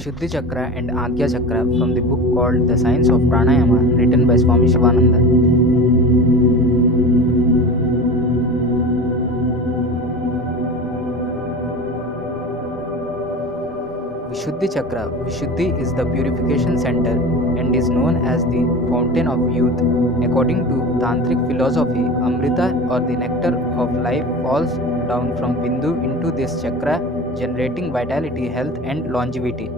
Vishuddhi Chakra and Agya Chakra from the book called The Science of Pranayama, written by Swami Shivananda. Vishuddhi Chakra. Vishuddhi is the purification center and is known as the fountain of youth. According to Tantric philosophy, Amrita or the nectar of life falls down from Bindu into this chakra, generating vitality, health, and longevity.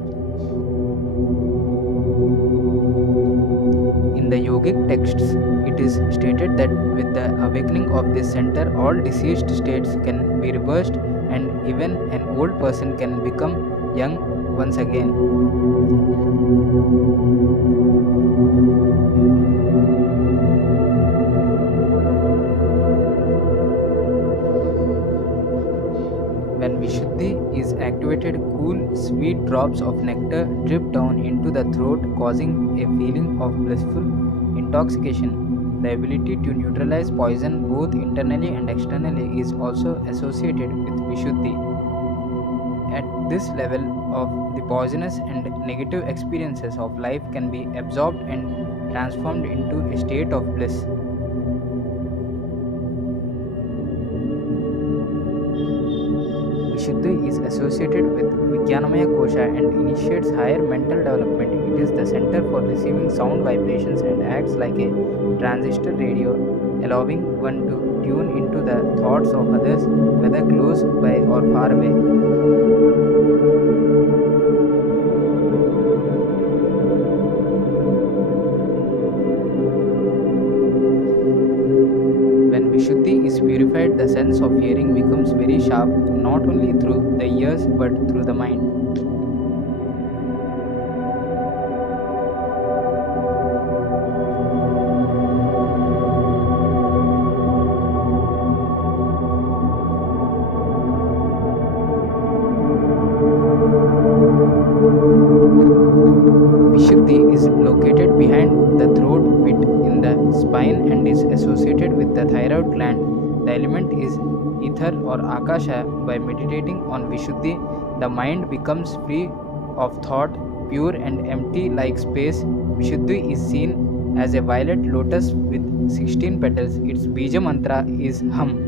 In the yogic texts, it is stated that with the awakening of this center, all diseased states can be reversed and even an old person can become young once again. When Vishuddhi is activated, cool, sweet drops of nectar drip down into the throat, causing a feeling of blissful intoxication. The ability to neutralize poison both internally and externally is also associated with Vishuddhi. At this level of the poisonous and negative experiences of life can be absorbed and transformed into a state of bliss. Vishuddhi is associated with Vijnanamaya Kosha and initiates higher mental development. It is the center for receiving sound vibrations and acts like a transistor radio, allowing one to tune into the thoughts of others, whether close by or far away. When Vishuddhi is purified, the sense of hearing becomes very sharp, not only through the ears but through the mind. Vishuddhi is located behind the throat pit in the spine and is associated with the thyroid gland. The element is ether or akasha. By meditating on Vishuddhi, the mind becomes free of thought, pure and empty like space. Vishuddhi is seen as a violet lotus with 16 petals. Its bija mantra is Hum.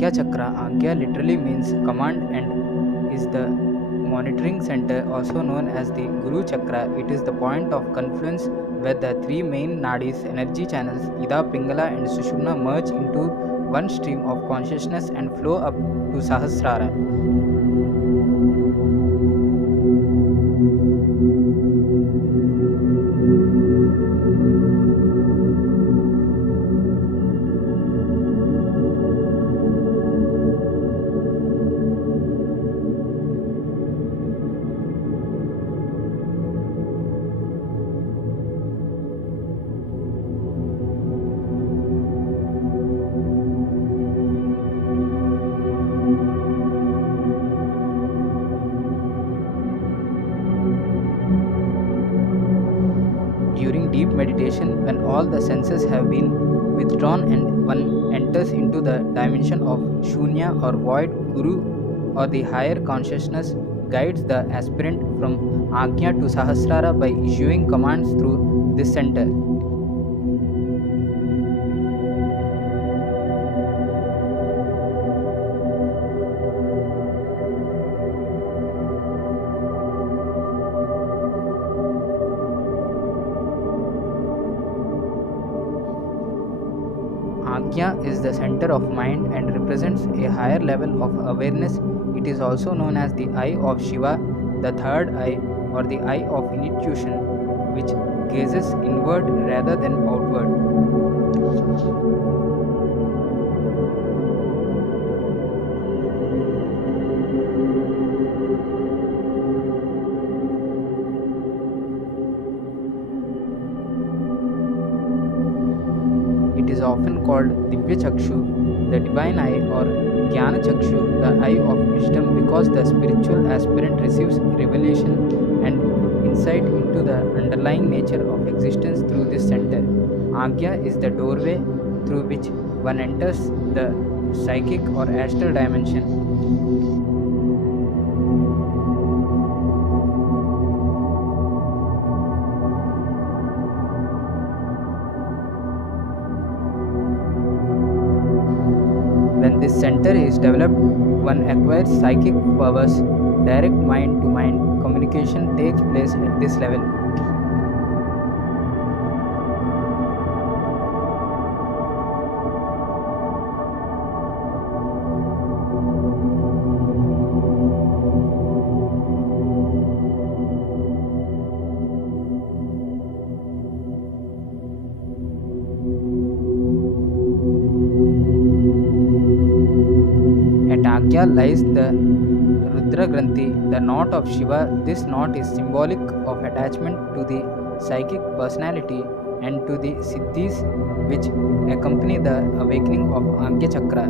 Agya Chakra. Agya literally means command and is the monitoring center, also known as the Guru Chakra. It is the point of confluence where the three main nadis, energy channels, Ida, Pingala, and Sushumna, merge into one stream of consciousness and flow up to Sahasrara. During deep meditation, when all the senses have been withdrawn and one enters into the dimension of Shunya or void, Guru or the higher consciousness guides the aspirant from Agnya to Sahasrara by issuing commands through this center. Agya is the center of mind and represents a higher level of awareness. It is also known as the eye of Shiva, the third eye, or the eye of intuition, which gazes inward rather than outward. It is often called Divya Chakshu, the divine eye or Jnana Chakshu, the eye of wisdom, because the spiritual aspirant receives revelation and insight into the underlying nature of existence through this center. Agya is the doorway through which one enters the psychic or astral dimension. When this center is developed, one acquires psychic powers. Direct mind to mind communication takes place at this level. At Agya lies the Rudra Granthi, the knot of Shiva. This knot is symbolic of attachment to the psychic personality and to the siddhis which accompany the awakening of Agya Chakra.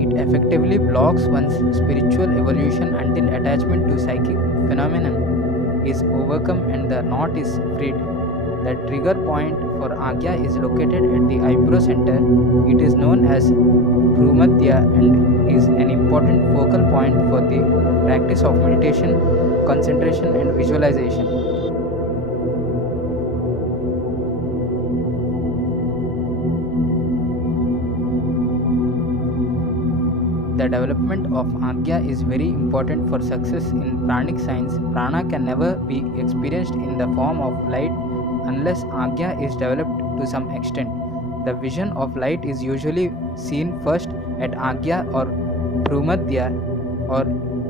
It effectively blocks one's spiritual evolution until attachment to psychic phenomenon is overcome and the knot is freed. The trigger point for Agya is located at the eyebrow center. It is known as Bhumadhya and is an important focal point for the practice of meditation, concentration, and visualization. The development of Agya is very important for success in pranic science. Prana can never be experienced in the form of light unless Agya is developed to some extent. The vision of light is usually seen first at Agya or Bhumadhya or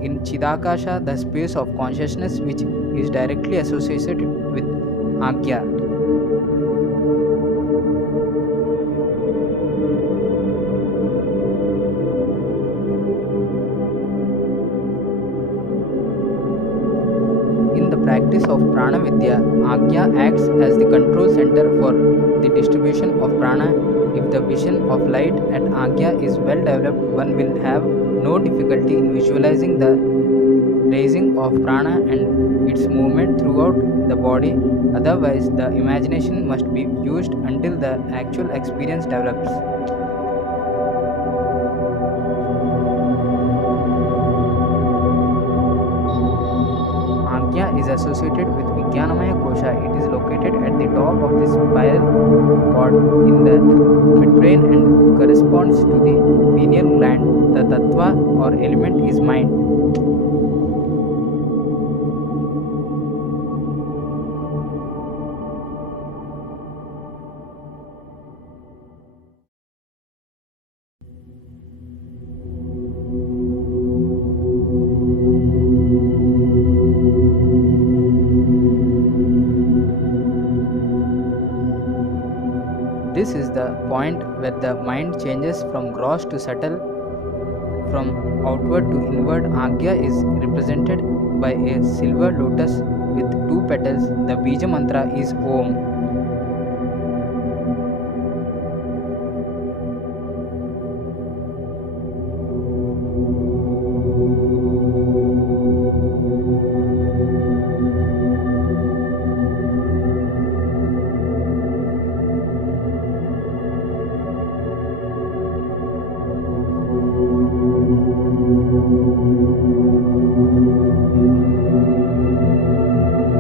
in Chidakasha, the space of consciousness which is directly associated with Agya. In the practice of Prana Vidya, Agya acts as the control center for the distribution of prana. If the vision of light at Agya is well developed, one will have no difficulty in visualizing the raising of prana and its movement throughout the body. Otherwise, the imagination must be used until the actual experience develops. Agya is associated with Vijnanamaya Kosha. It is located at the top of the spiral cord in the midbrain and corresponds to the pineal gland. The tattva or element is mind. This is the point where the mind changes from gross to subtle, from outward to inward. Agya is represented by a silver lotus with two petals. The Bija mantra is Om.